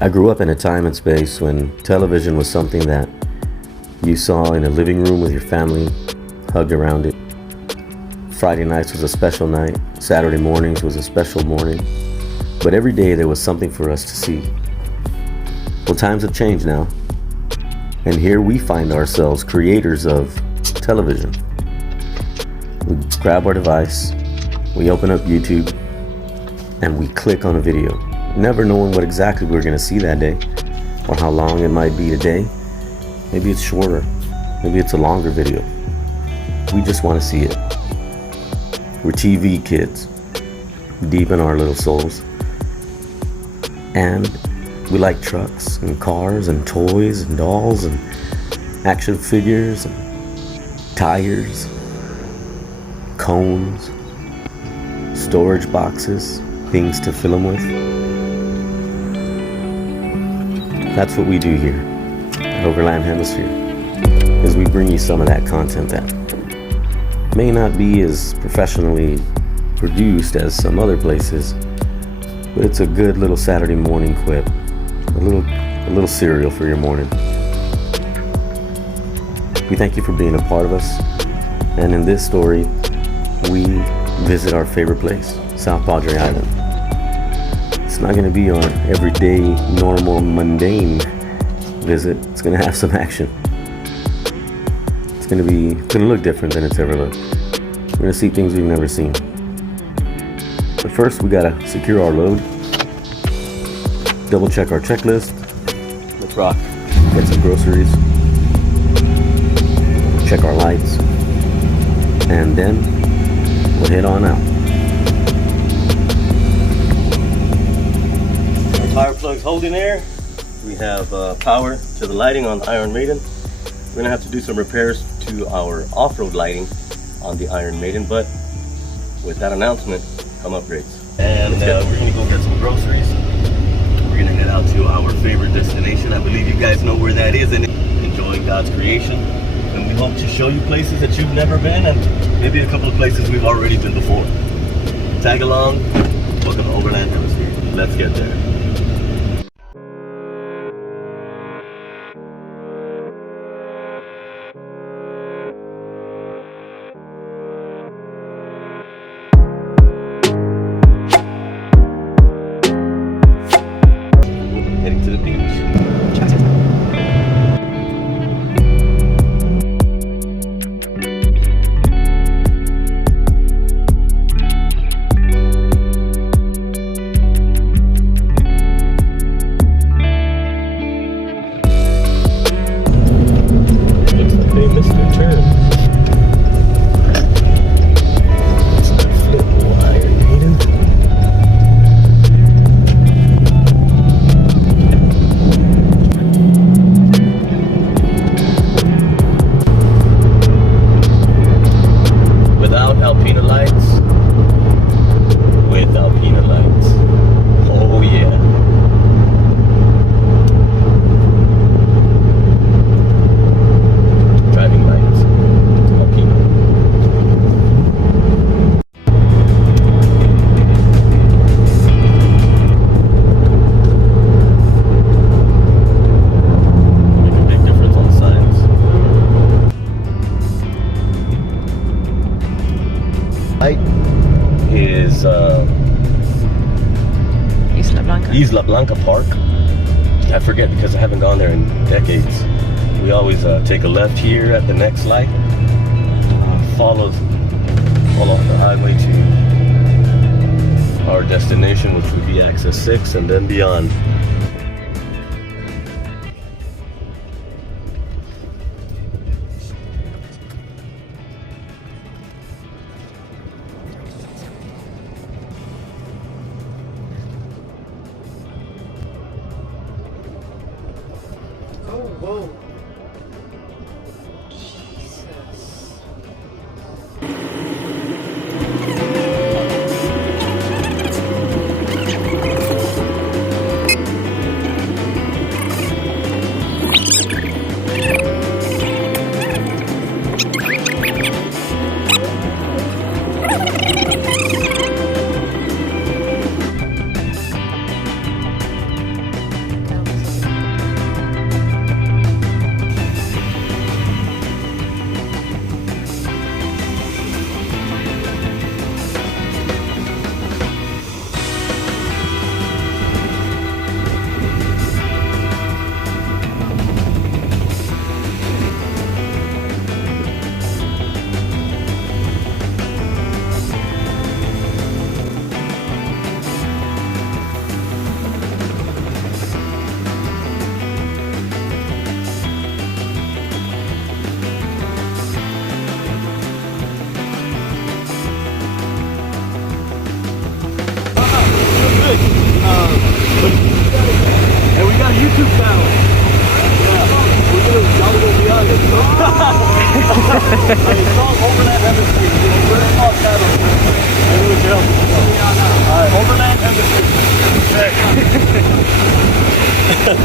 I grew up in a time and space when television was something that you saw in a living room with your family, hugged around it. Friday nights was a special night, Saturday mornings was a special morning, but every day there was something for us to see. Well, times have changed now, and here we find ourselves creators of television. We grab our device, we open up YouTube, and we click on a video, never knowing what exactly we're going to see that day, or how long it might be today. Maybe it's shorter, maybe it's a longer video. We just want to see it. We're TV kids, deep in our little souls. And we like trucks and cars and toys and dolls and action figures and tires, cones, storage boxes, things to fill them with. That's what we do here at Overland Hemisphere, is we bring you some of that content that may not be as professionally produced as some other places, but it's a good little Saturday morning quip, a little cereal for your morning. We thank you for being a part of us, and in this story, we visit our favorite place, South Padre Island. It's not going to be our everyday, normal, mundane visit. It's going to have some action. It's going to look different than it's ever looked. We're going to see things we've never seen. But first, we got to secure our load, double check our checklist. Let's rock. Get some groceries, check our lights, and then we'll head on out. Our power plug's holding there. We have power to the lighting on the Iron Maiden. We're gonna have to do some repairs to our off-road lighting on the Iron Maiden, but with that announcement come upgrades. And we're gonna go get some groceries. We're gonna head out to our favorite destination. I believe you guys know where that is, and enjoying God's creation. And we hope to show you places that you've never been, and maybe a couple of places we've already been before. Tag along. Welcome to Overland Hemisphere. Let's get there. Heading to the beach. Is Isla Blanca Park. I forget because I haven't gone there in decades. We always take a left here at the next light, follow the highway to our destination, which would be Access 6 and then beyond. Whoa. Jesus.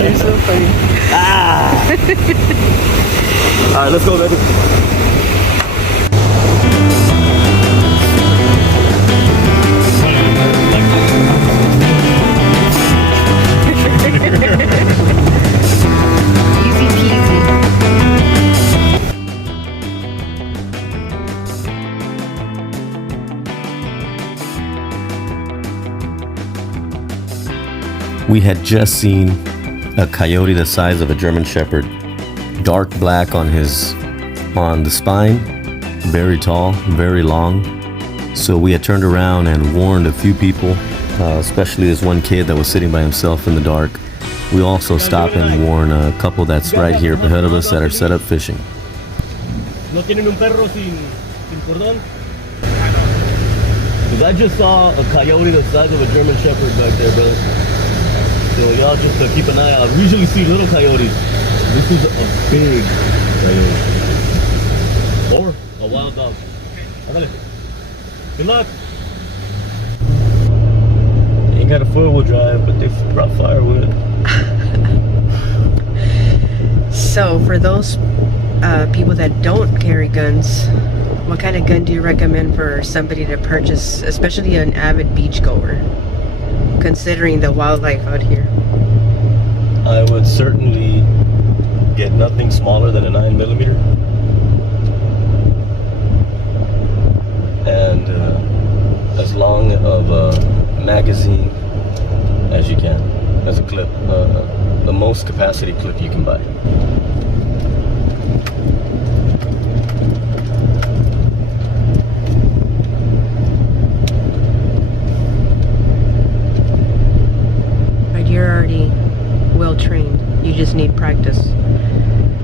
You're so funny. Ah! Alright, let's go, baby. Easy peasy. We had just seen a coyote the size of a German Shepherd, dark black on the spine, very tall, very long. So we had turned around and warned a few people, especially this one kid that was sitting by himself in the dark. We also stop and warn a couple that's right here ahead of us that are set up fishing. ¿No tienen un perro sin cordón? Because I just saw a coyote the size of a German Shepherd back there, brother. So y'all just keep an eye out. We usually see little coyotes. This is a big coyote. Or a wild dog. Okay. Good luck. Ain't got a four-wheel drive, but they brought firewood. So for those people that don't carry guns, what kind of gun do you recommend for somebody to purchase, especially an avid beachgoer, considering the wildlife out here? I would certainly get nothing smaller than a 9mm. And as long of a magazine as you can, as a clip, the most capacity clip you can buy. But you're already well trained. You just need practice.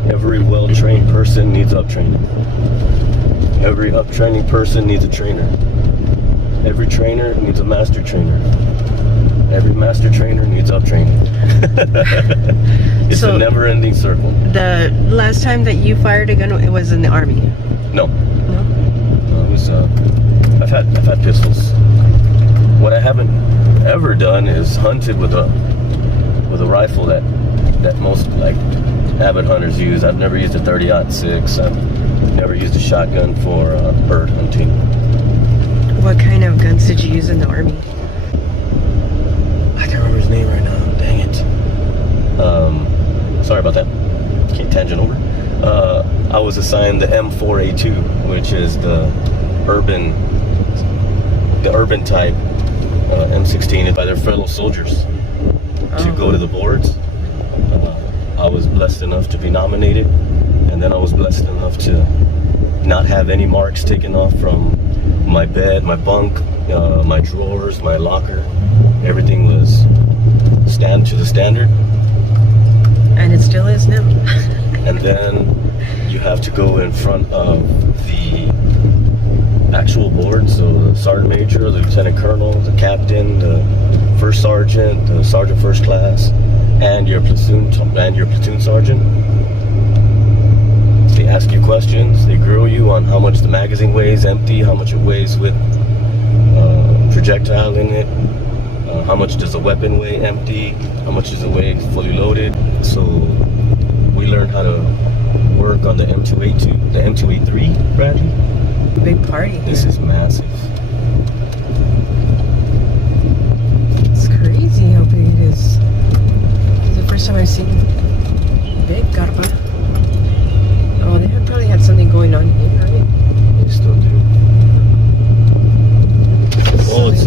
Every well-trained person needs up-training. Every up-training person needs a trainer. Every trainer needs a master trainer. Every master trainer needs up-training. It's a never-ending circle. The last time that you fired a gun, it was in the army? No. No? It was, I've had pistols. What I haven't ever done is hunted with a rifle that most like avid hunters use. I've never used a 30-06. I've never used a shotgun for bird hunting. What kind of guns did you use in the army? I can't remember his name right now. Dang it. Sorry about that. Can't tangent over. I was assigned the M4A2, which is the urban type M16 by their fellow soldiers to go to the boards. I was blessed enough to be nominated, and then I was blessed enough to not have any marks taken off from my bed, my bunk, my drawers, my locker. Everything was to the standard. And it still is now. And then you have to go in front of the actual board, so the sergeant major, the lieutenant colonel, the captain, the first sergeant, the sergeant first class, and your platoon sergeant. They ask you questions. They grill you on how much the magazine weighs empty, how much it weighs with projectile in it, how much does a weapon weigh empty, how much does it weigh fully loaded. So we learned how to work on the M2A2, the M2A3, Bradley. Big party. This is massive. It's crazy how big it is. It's the first time I've seen big carpa. Oh, they probably had something going on here, right? They still do. Oh, it's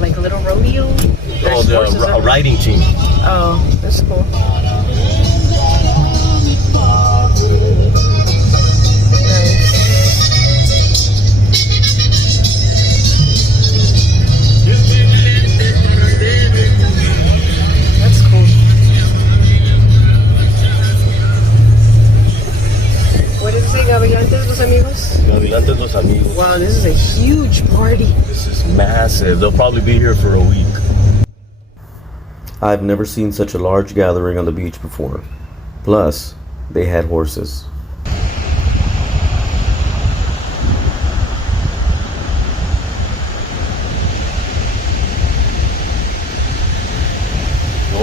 like a little rodeo? a riding team. Oh, that's cool. That's cool. What did it say? Gavilantes los amigos? Gavilantes los amigos. Wow, this is a huge party. This is massive. They'll probably be here for a week. I've never seen such a large gathering on the beach before. Plus, they had horses.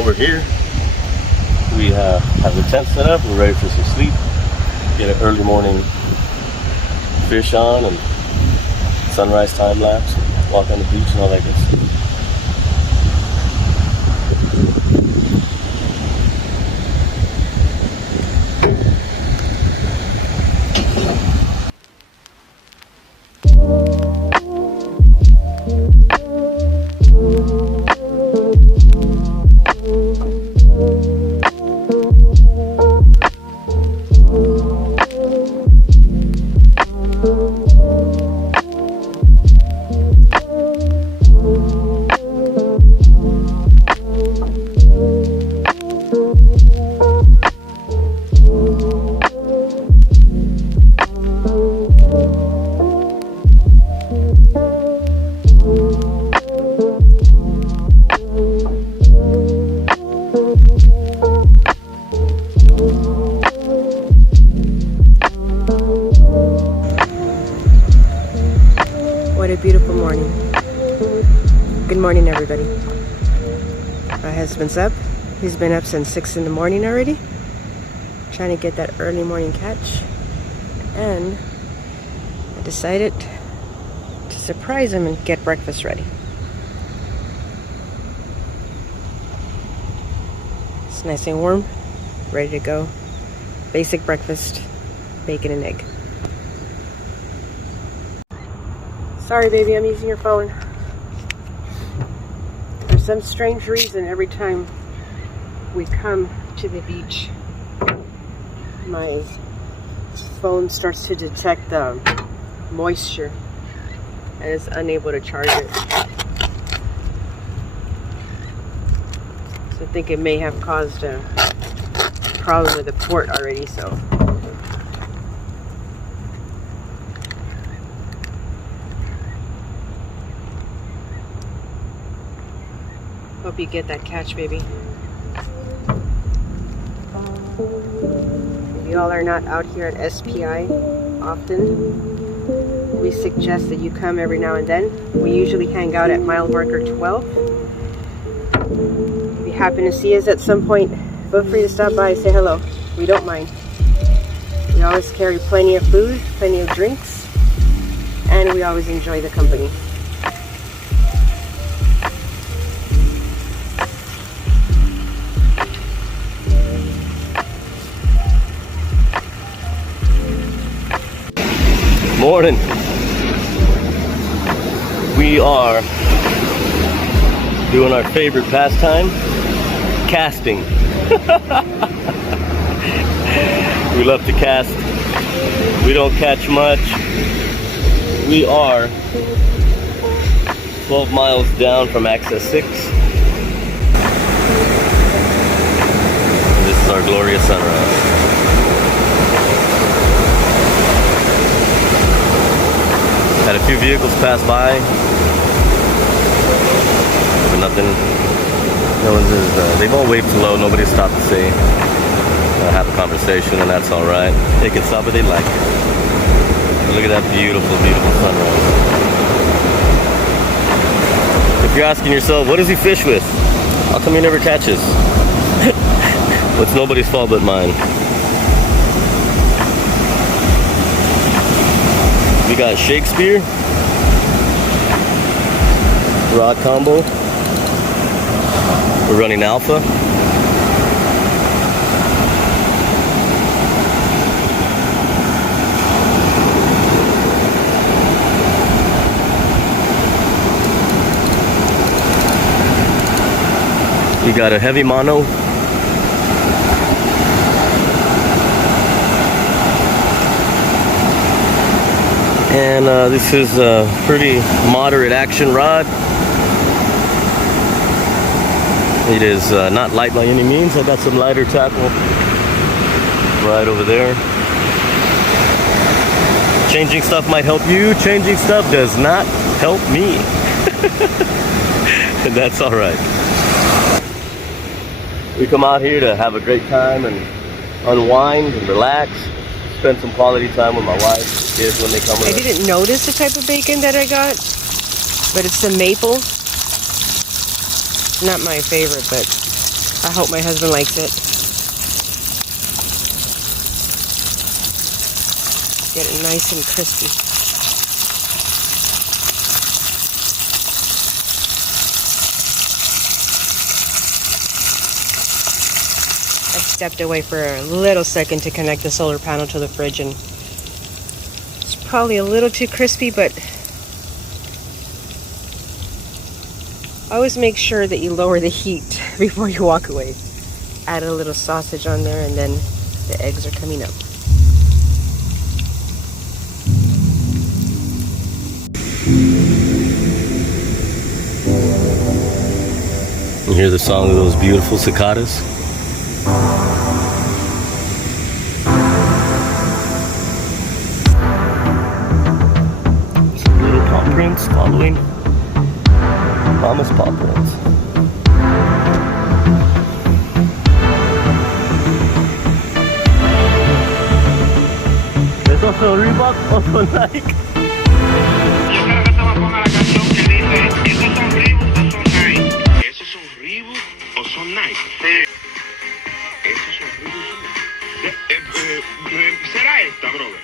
over here, we have the tent set up. We're ready for some sleep. Get an early morning fish on and sunrise time lapse. Walk on the beach and all that good stuff. What a beautiful morning. Good morning, everybody. My husband's up. He's been up since 6 in the morning already, trying to get that early morning catch. And I decided to surprise him and get breakfast ready. It's nice and warm, ready to go. Basic breakfast, bacon and egg. Sorry, baby, I'm using your phone. For some strange reason, every time we come to the beach, my phone starts to detect the moisture and it's unable to charge it. So I think it may have caused a problem with the port already, so. Hope you get that catch, baby. If y'all are not out here at SPI often, we suggest that you come every now and then. We usually hang out at mile marker 12. If you happen to see us at some point, feel free to stop by and say hello. We don't mind. We always carry plenty of food, plenty of drinks, and we always enjoy the company. Morning. We are doing our favorite pastime, casting. We love to cast. We don't catch much. We are 12 miles down from Access 6. This is our glorious sunrise. Had a few vehicles pass by, but nothing. No one's. They've all waved hello. Nobody stopped to say, have a conversation, and that's all right. They can stop, but they like it. Look at that beautiful, beautiful sunrise. If you're asking yourself, what does he fish with? How come he never catches? Well, it's nobody's fault but mine. We got Shakespeare, rod combo. We're running alpha. We got a heavy mono. And this is a pretty moderate action rod. It is not light by any means. I got some lighter tackle right over there. Changing stuff might help you. Changing stuff does not help me. And that's all right. We come out here to have a great time and unwind and relax. Spend some quality time with my wife. Kids when they come with us. I didn't notice the type of bacon that I got, but it's the maple. Not my favorite, but I hope my husband likes it. Get it nice and crispy. I stepped away for a little second to connect the solar panel to the fridge, and it's probably a little too crispy, but always make sure that you lower the heat before you walk away. Add a little sausage on there, and then the eggs are coming up. You hear the song of those beautiful cicadas? Some little paw prints following Mama's paw prints. ¿Esos son Reebok o son Nike? Yo quiero que te me ponga la canción que dice, ¿esos son Reebok o son Nike? ¿Esos son Reebok o son Nike? Esos son Reebok o son Nike. ¿Será esta, brother?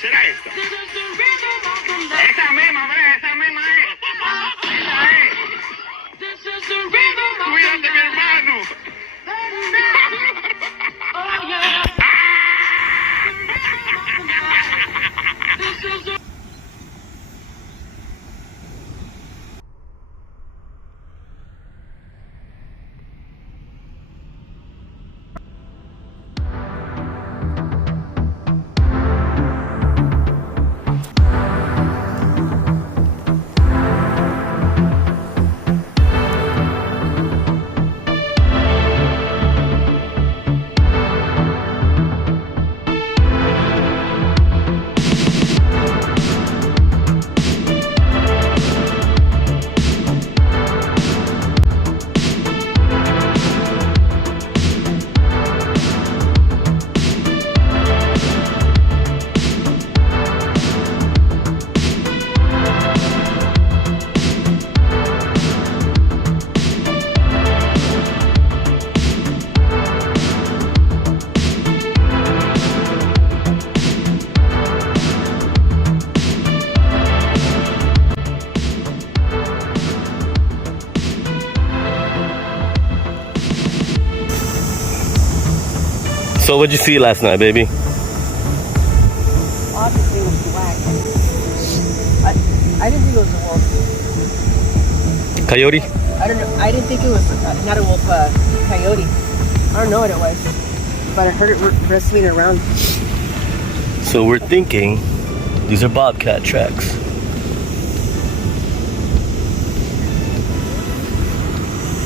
¿Será esta? Esa misma, ¿verdad? Esa misma es. Esa es. Cuídate, mi hermano. So what'd you see last night, baby? Obviously it was black. I didn't think it was a wolf. Coyote? I don't know. I didn't think it was not a wolf, coyote. I don't know what it was, but I heard it rustling around. So we're thinking these are bobcat tracks.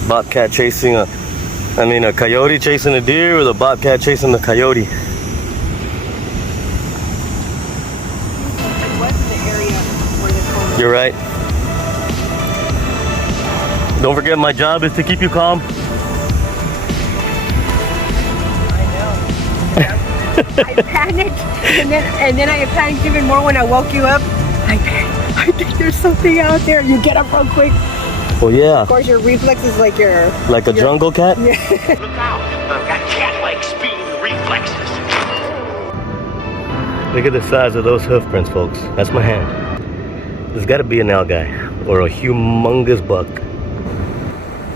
Bobcat chasing a coyote chasing a deer, or the bobcat chasing the coyote. It was in the area where the cone. You're right. Don't forget, my job is to keep you calm. I know. I panicked, and then I panicked even more when I woke you up. I think there's something out there. You get up real quick. Well, yeah. Of course, your reflexes like your... Like a jungle cat? Yeah. Look out, I've got cat-like speed and reflexes. Look at the size of those hoof prints, folks. That's my hand. There's got to be an guy or a humongous buck.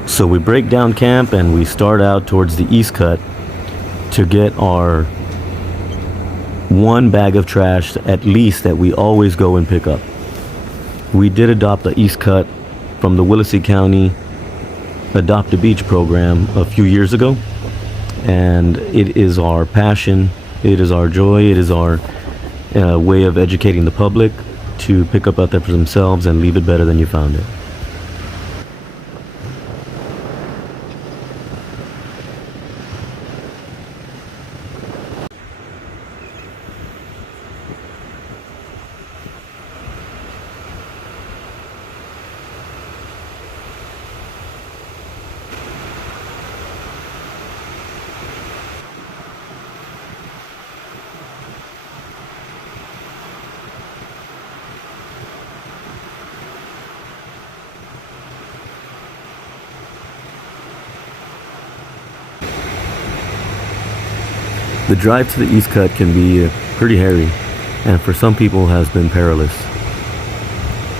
So we break down camp and we start out towards the east cut to get our one bag of trash at least that we always go and pick up. We did adopt the east cut from the Willacy County Adopt a Beach program a few years ago, and it is our passion, it is our joy, it is our way of educating the public to pick up out there for themselves and leave it better than you found it. The drive to the East Cut can be pretty hairy, and for some people has been perilous.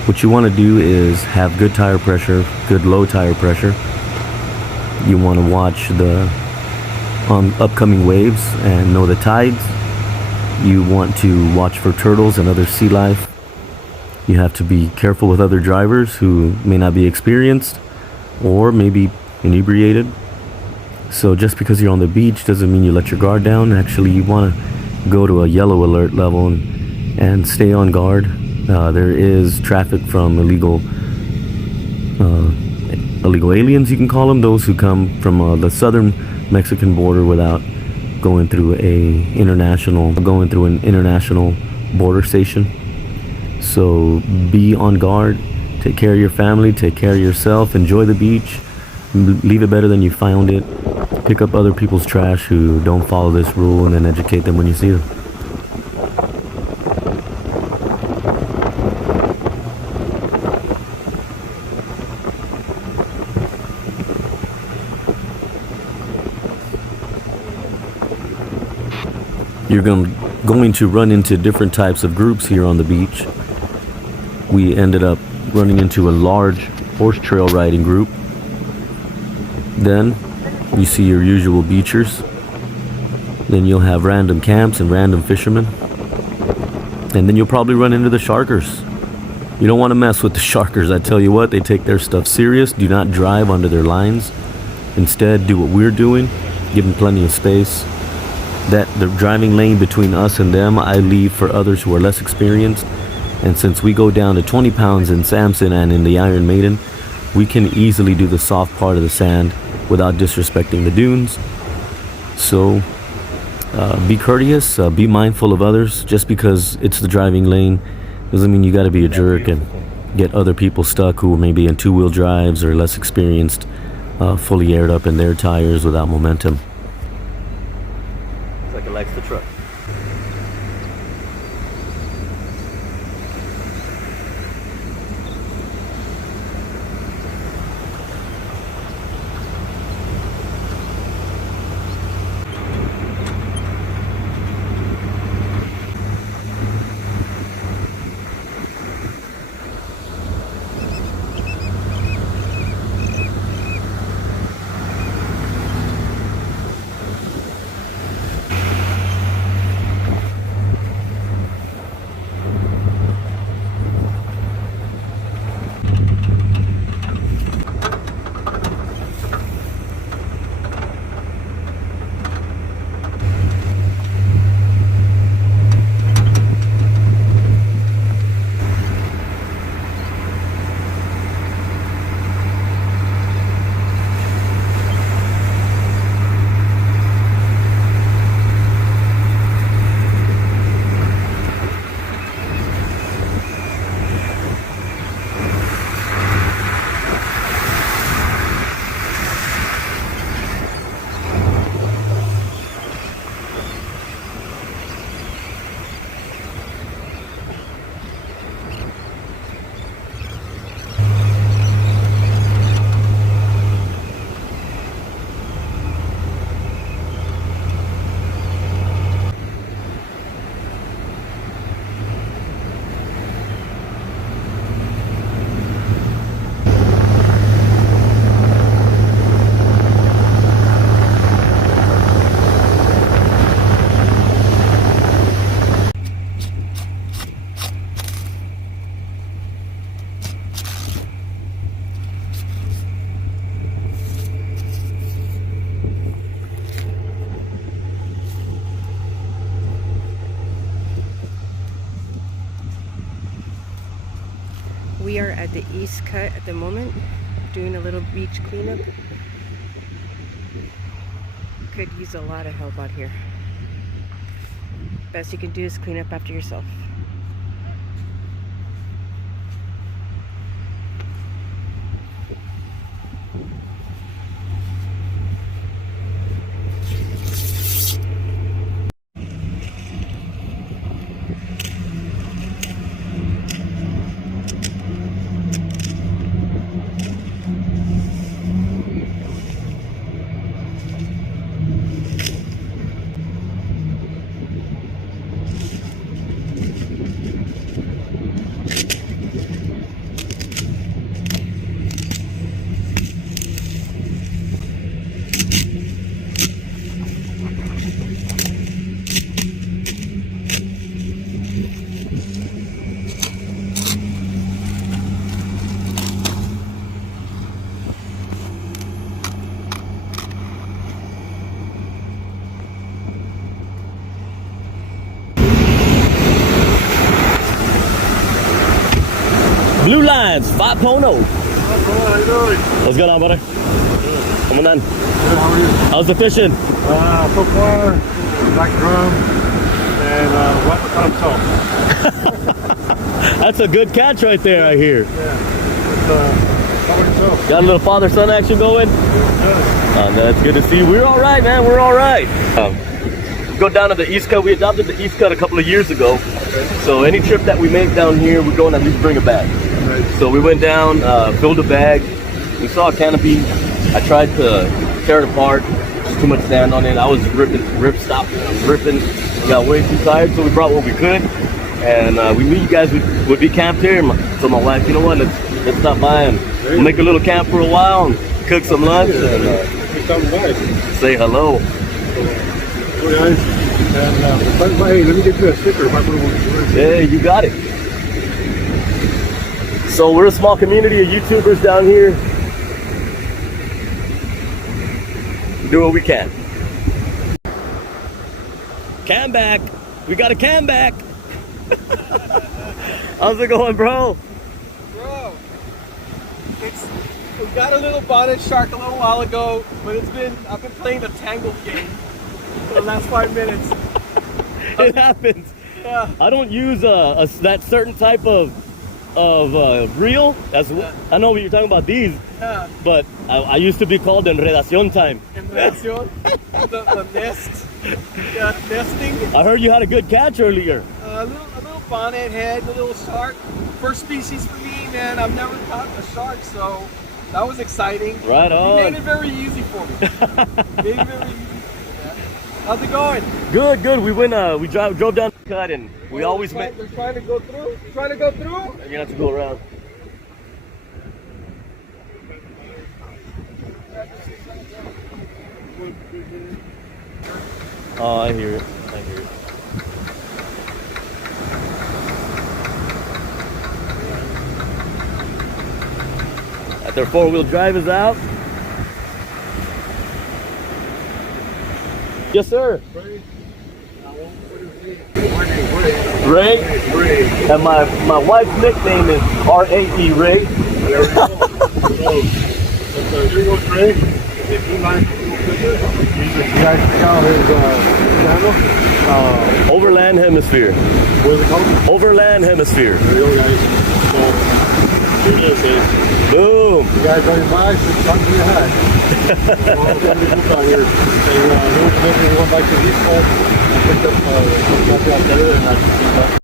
What you want to do is have good tire pressure, good low tire pressure. You want to watch the upcoming waves and know the tides. You want to watch for turtles and other sea life. You have to be careful with other drivers who may not be experienced or maybe inebriated. So just because you're on the beach doesn't mean you let your guard down. Actually, you want to go to a yellow alert level and stay on guard. There is traffic from illegal aliens, you can call them, those who come from the southern Mexican border without going through an international border station. So be on guard, take care of your family, take care of yourself, enjoy the beach, leave it better than you found it, pick up other people's trash who don't follow this rule, and then educate them when you see them. You're going to run into different types of groups here on the beach. We ended up running into a large horse trail riding group. Then you see your usual beachers. Then you'll have random camps and random fishermen. And then you'll probably run into the sharkers. You don't want to mess with the sharkers. I tell you what, they take their stuff serious. Do not drive under their lines. Instead, do what we're doing. Give them plenty of space. That the driving lane between us and them, I leave for others who are less experienced. And since we go down to 20 pounds in Samson and in the Iron Maiden, we can easily do the soft part of the sand without disrespecting the dunes. So be courteous, be mindful of others. Just because it's the driving lane doesn't mean you got to be a jerk and get other people stuck who may be in two-wheel drives or less experienced, fully aired up in their tires without momentum. Like it likes the truck. We are at the East Cut at the moment, doing a little beach cleanup. Could use a lot of help out here. Best you can do is clean up after yourself. Lines 5.0. How you doing? What's going on, brother? Coming on. Good, how are you? How's the fishing? So far, black drum and wet salt. That's a good catch right there, I hear. Yeah. How about yourself? Got a little father-son action going? Good. That's good to see. We're all right, man. We're all right. Go down to the East Cut. We adopted the East Cut a couple of years ago. So any trip that we make down here, we're going to at least bring a bag. Right. So we went down, filled a bag. We saw a canopy. I tried to tear it apart. Just too much sand on it. I was ripping. Got way too tired, so we brought what we could. And we knew you guys would be camped here. So my wife, you know what? Let's stop by and we'll make a little camp for a while and cook some lunch and say hello. Very nice. And hey, let me get you a sticker. Yeah, you got it. So we're a small community of YouTubers down here. Do what we can. Cam back. We got a cam back. How's it going, bro? Bro, we got a little bonnet shark a little while ago, but I've been playing the tangled game for the last 5 minutes. It happens. Yeah. I don't use that certain type of reel. I know what you're talking about these, Yeah. but I used to be called Enredación time. Enredación, the nest, yeah, nesting. I heard you had a good catch earlier. A little bonnet head, a little shark. First species for me, man. I've never caught a shark, so that was exciting. Right on. He made it very easy for me. Made it very easy. Yeah. How's it going? Good. We went. We drove down the cut, and we always met. They're trying to go through. Trying to go through. You're gonna have to go around. Oh, I hear it. Their four-wheel drive is out. Yes, sir. Ray. And my wife's nickname is R-A-E, Ray. If you like you guys check out his channel. Overland Hemisphere. What is it called? Overland Hemisphere. There you go, guys. So, here it is, guys. Boom. You guys running by, just talk to your hat. All the people out here. They went back to the East Coast and picked up something out there, and that's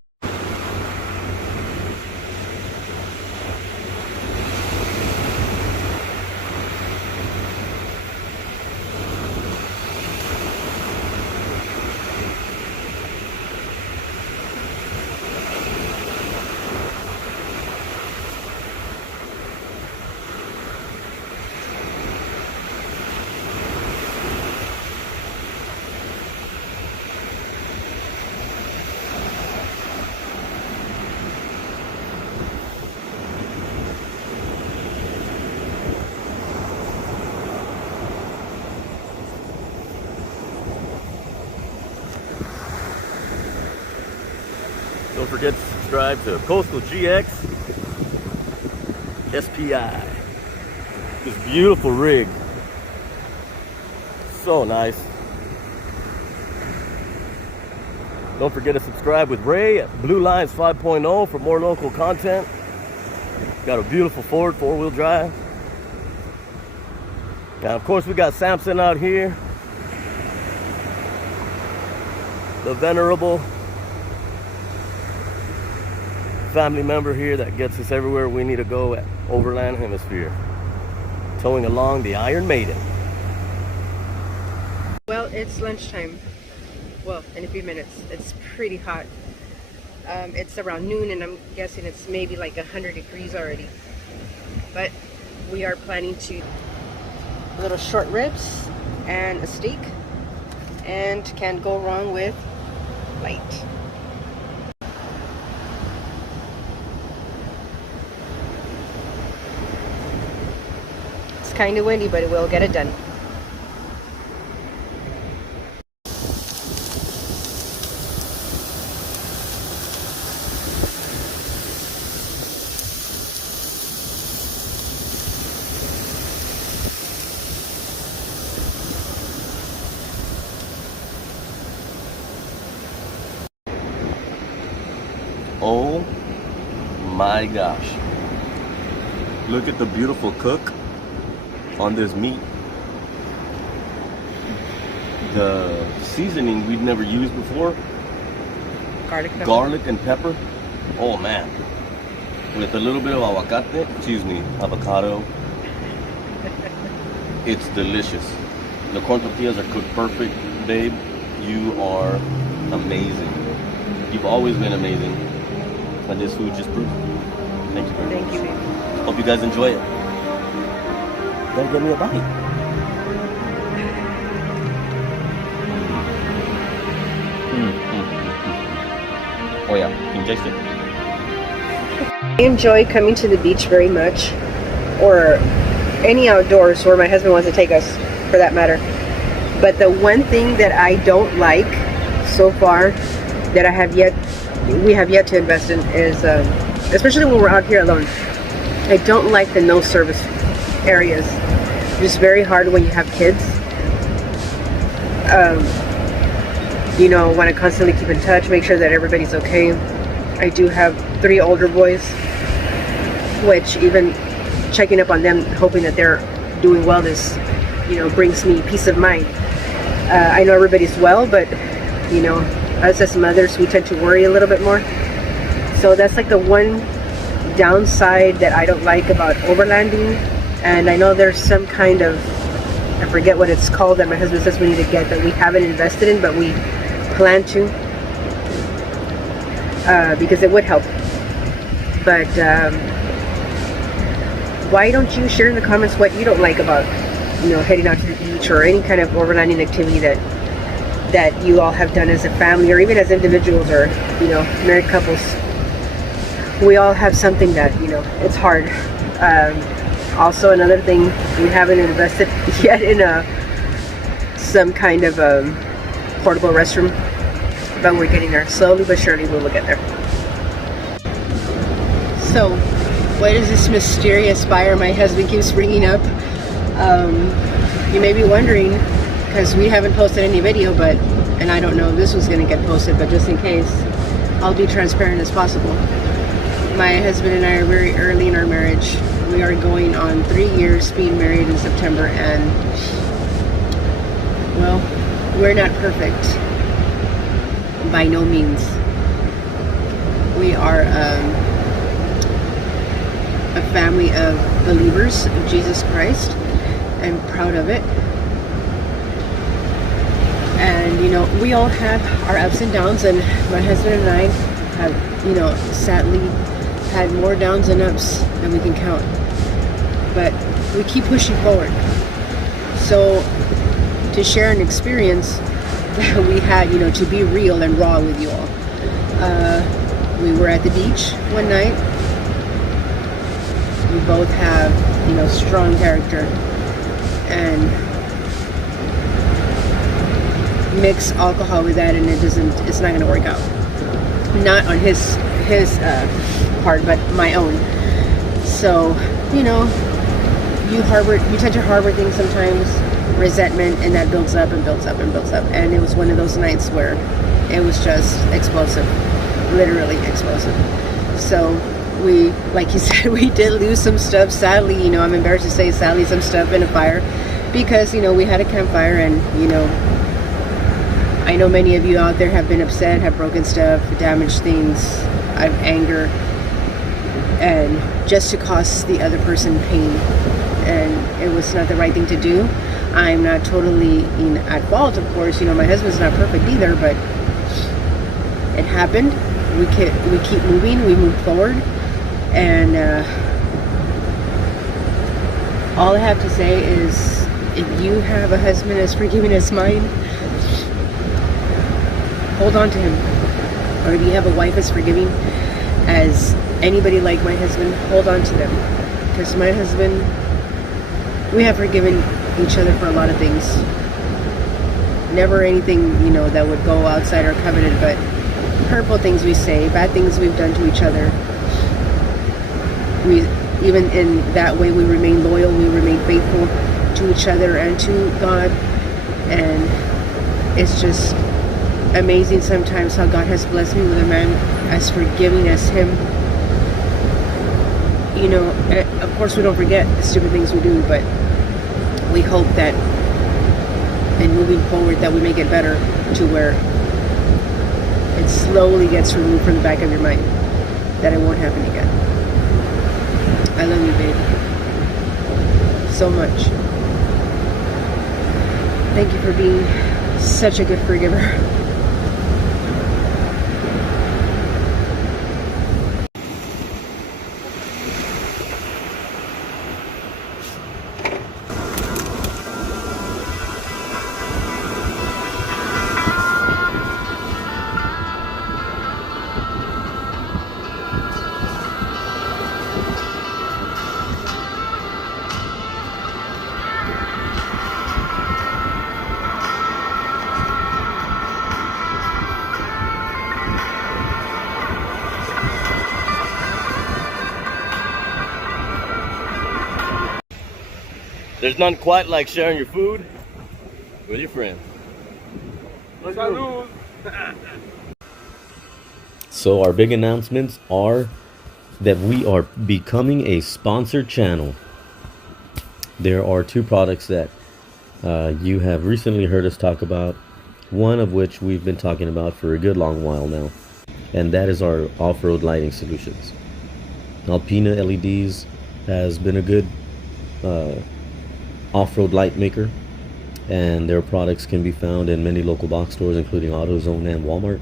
Don't forget to subscribe to Coastal GX SPI. This beautiful rig. So nice. Don't forget to subscribe with Ray at Blue Lines 5.0 for more local content. Got a beautiful Ford 4-wheel drive. Now, of course, we got Samson out here. The venerable family member here that gets us everywhere we need to go at Overland Hemisphere, towing along the Iron Maiden. Well, it's lunchtime. Well, in a few minutes. It's pretty hot. It's around noon, and I'm guessing it's maybe like 100 degrees already. But we are planning to little short ribs and a steak, and can't go wrong with light. It's kind of windy, but it will get it done. Oh my gosh. Look at the beautiful cook on this meat. The seasoning we'd never used before. Garlic and pepper. Oh man. With a little bit of avocado. It's delicious. The corn tortillas are cooked perfect. Babe, you are amazing. You've always been amazing. And this food just proves it. Thank you very much. Thank you, baby. Hope you guys enjoy it. Gotta give me a bite. Oh yeah, you can taste it. I enjoy coming to the beach very much, or any outdoors where my husband wants to take us, for that matter. But the one thing that I don't like so far, that we have yet to invest in, is especially when we're out here alone, I don't like the no service areas. It's very hard when you have kids. You know, want to constantly keep in touch, make sure that everybody's okay. I do have 3 older boys, which even checking up on them, hoping that they're doing well, this, you know, brings me peace of mind. I know everybody's well, but you know, us as mothers, we tend to worry a little bit more. So that's like the one downside that I don't like about overlanding. And I know there's some kind of, I forget what it's called, that my husband says we need to get, that we haven't invested in, but we plan to, because it would help. But why don't you share in the comments what you don't like about, you know, heading out to the beach, or any kind of overlanding activity that you all have done as a family, or even as individuals, or, you know, married couples. We all have something that, you know, it's hard. Also, another thing, we haven't invested yet in some kind of portable restroom, but we're getting there. Slowly but surely we will get there. So, what is this mysterious fire my husband keeps bringing up? You may be wondering, because we haven't posted any video, and I don't know if this was going to get posted, but just in case, I'll be transparent as possible. My husband and I are very early in our marriage. We are going on 3 years being married in September, and well, we're not perfect by no means. We are a family of believers of Jesus Christ, and proud of it. And you know, we all have our ups and downs, and my husband and I have, you know, sadly had more downs and ups than we can count, but we keep pushing forward. So to share an experience that we had, you know, to be real and raw with you all, we were at the beach one night. We both have, you know, strong character, and mix alcohol with that, and it's not going to work out. Not on his part, but my own. So, you know, you tend to harbor things sometimes, resentment, and that builds up and builds up and builds up. And it was one of those nights where it was just explosive, literally explosive. So we, like you said, we did lose some stuff. Sadly, you know, I'm embarrassed to say, sadly, some stuff in a fire, because, you know, we had a campfire, and, you know, I know many of you out there have been upset, have broken stuff, damaged things out of anger, and just to cause the other person pain. And it was not the right thing to do. I'm not totally at fault, of course. You know, my husband's not perfect either, but it happened. We keep moving. We move forward, and all I have to say is, if you have a husband as forgiving as mine, hold on to him. Or if you have a wife as forgiving as anybody like my husband, hold on to them. Because my husband, we have forgiven each other for a lot of things. Never anything, you know, that would go outside our covenant, but hurtful things we say, bad things we've done to each other. Even in that way, we remain loyal, we remain faithful to each other and to God. And it's just amazing sometimes how God has blessed me with a man as forgiving as him. You know, of course we don't forget the stupid things we do, but we hope that in moving forward that we make it better to where it slowly gets removed from the back of your mind, that it won't happen again. I love you, baby, so much. Thank you for being such a good forgiver. There's none quite like sharing your food with your friends. So our big announcements are that we are becoming a sponsored channel. There are 2 products that you have recently heard us talk about, one of which we've been talking about for a good long while now, and that is our off-road lighting solutions. Alpina LEDs has been a good off-road light maker, and their products can be found in many local box stores, including AutoZone and Walmart.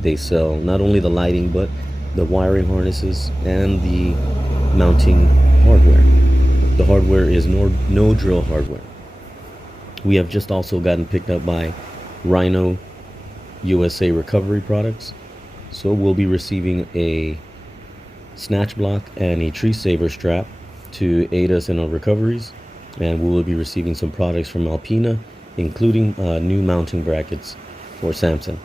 They sell not only the lighting, but the wiring harnesses and the mounting hardware. The hardware is no drill hardware. We have just also gotten picked up by Rhino USA Recovery Products, so we'll be receiving a snatch block and a tree saver strap to aid us in our recoveries, and we will be receiving some products from Alpina, including new mounting brackets for Samson.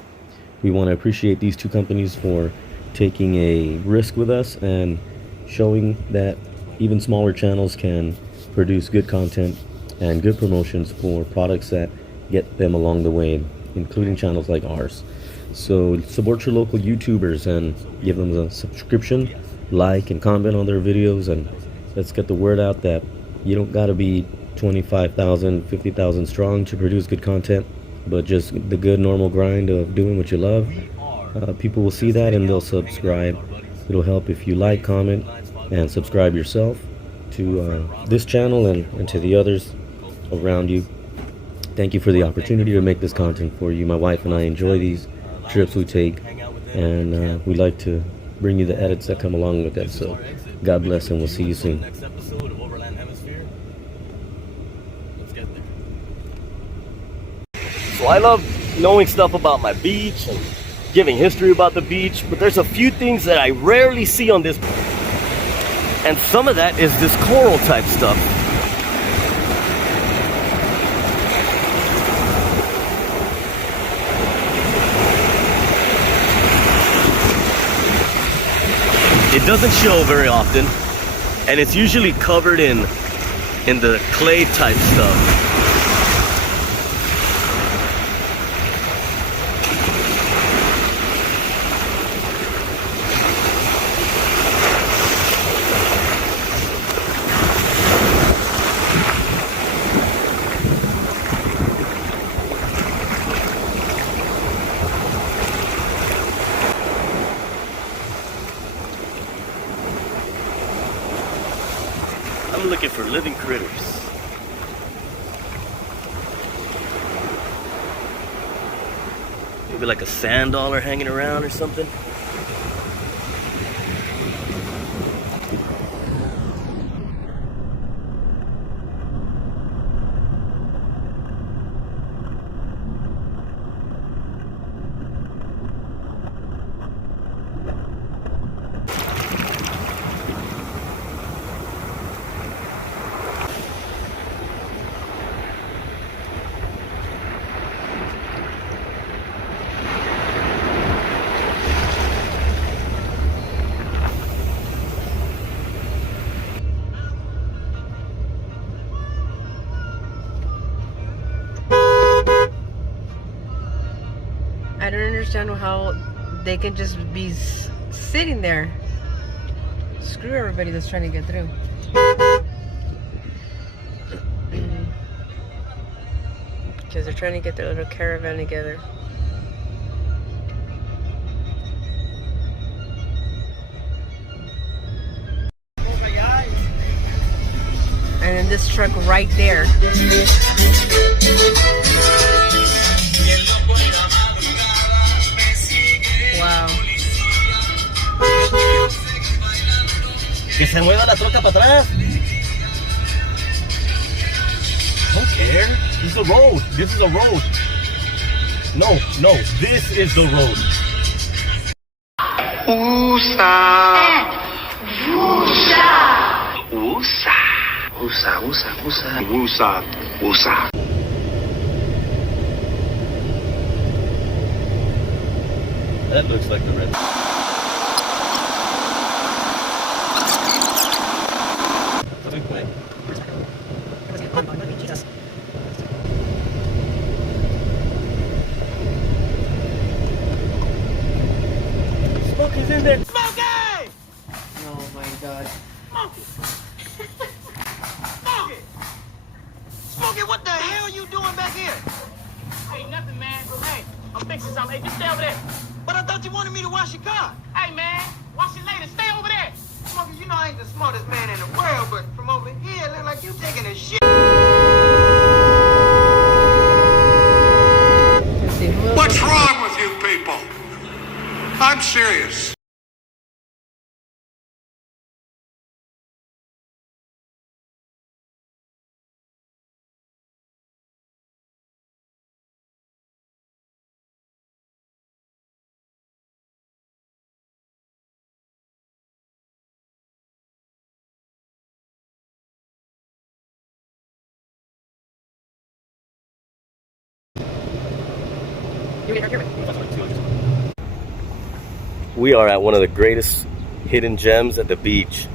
We want to appreciate these 2 companies for taking a risk with us and showing that even smaller channels can produce good content and good promotions for products that get them along the way, including channels like ours. So support your local YouTubers and give them a subscription, like and comment on their videos, and let's get the word out that you don't gotta be 25,000, 50,000 strong to produce good content, but just the good normal grind of doing what you love. People will see that and they'll subscribe. It'll help if you like, comment, and subscribe yourself to this channel and to the others around you. Thank you for the opportunity to make this content for you. My wife and I enjoy these trips we take, and we like to bring you the edits that come along with that. So God bless, and we'll see you soon. So I love knowing stuff about my beach and giving history about the beach, but there's a few things that I rarely see on this, and some of that is this coral type stuff. It doesn't show very often, and it's usually covered in the clay type stuff. I'm looking for living critters. Maybe like a sand dollar hanging around or something. I don't understand how they can just be sitting there. Screw everybody that's trying to get through. Because they're trying to get their little caravan together. And then this truck right there. Wow. Que se mueva la troca para atrás. I don't care. This is a road. This is a road. No, this is the road. Usa. That looks like the red. Smoke is in there. Smokey! Oh my god. Smokey, what the hell you doing back here? Hey, nothing, man. Hey, I'm fixing something. Hey, just stay over there. But I thought you wanted me to wash your car. Hey, man, wash it later. Stay over there. Smokey, you know I ain't the smartest man in the world, but from over here, it look like you taking a shit. Let's see, who else What's is- wrong with you people? I'm serious. We are at one of the greatest hidden gems at the beach.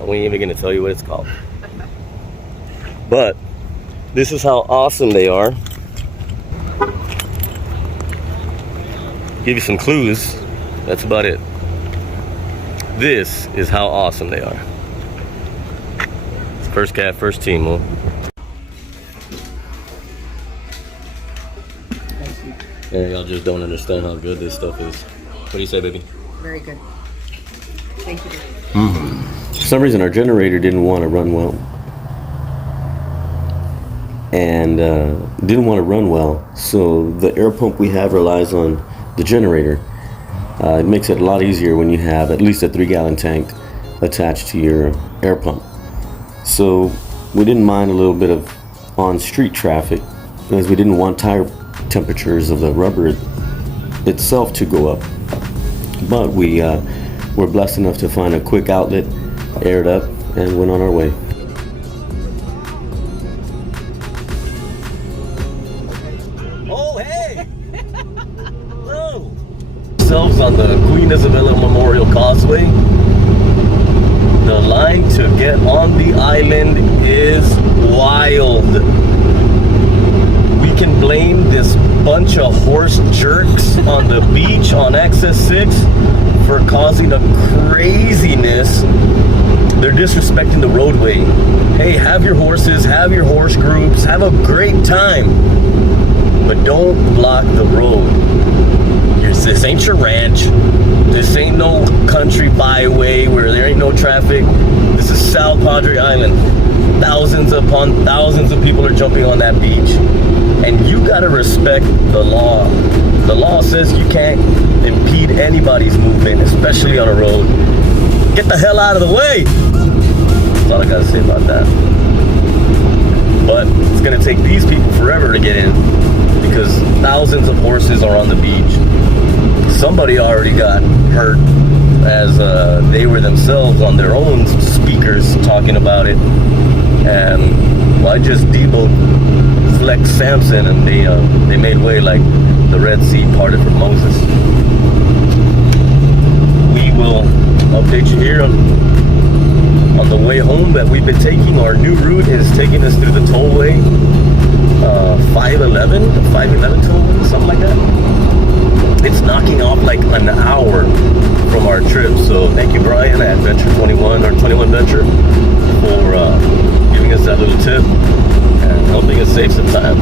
We ain't even gonna tell you what it's called. But this is how awesome they are. Give you some clues. That's about it. This is how awesome they are. It's first cat, first team, huh? Yeah, y'all just don't understand how good this stuff is. What do you say, baby? Very good. Thank you. For some reason, our generator didn't want to run well. And didn't want to run well. So the air pump we have relies on the generator. It makes it a lot easier when you have at least a 3-gallon tank attached to your air pump. So we didn't mind a little bit of on-street traffic, because we didn't want tire temperatures of the rubber itself to go up. But we were blessed enough to find a quick outlet, aired up, and went on our way. Oh, hey! Hello! Ourselves on the Queen Isabella Memorial Causeway. The line to get on the island is wild. We can blame this bunch of horse jerks on the beach on Access 6 for causing a craziness. They're disrespecting the roadway. Hey, have your horses, have your horse groups, have a great time, but don't block the road. This ain't your ranch. This ain't no country byway where there ain't no traffic. This is South Padre Island. Thousands upon thousands of people are jumping on that beach. And you gotta respect the law. The law says you can't impede anybody's movement, especially on a road. Get the hell out of the way! That's all I gotta say about that. But it's gonna take these people forever to get in, because thousands of horses are on the beach. Somebody already got hurt, as they were themselves on their own speakers talking about it. And well, I just Debo Flex Samson, and they made way like the Red Sea parted for Moses. We will update you here on the way home that we've been taking. Our new route is taking us through the tollway, 511 tollway, something like that. it's knocking off like an hour from our trip. So thank you, Brian, at Venture 21 or 21 Venture for giving us that little tip and helping us save some time.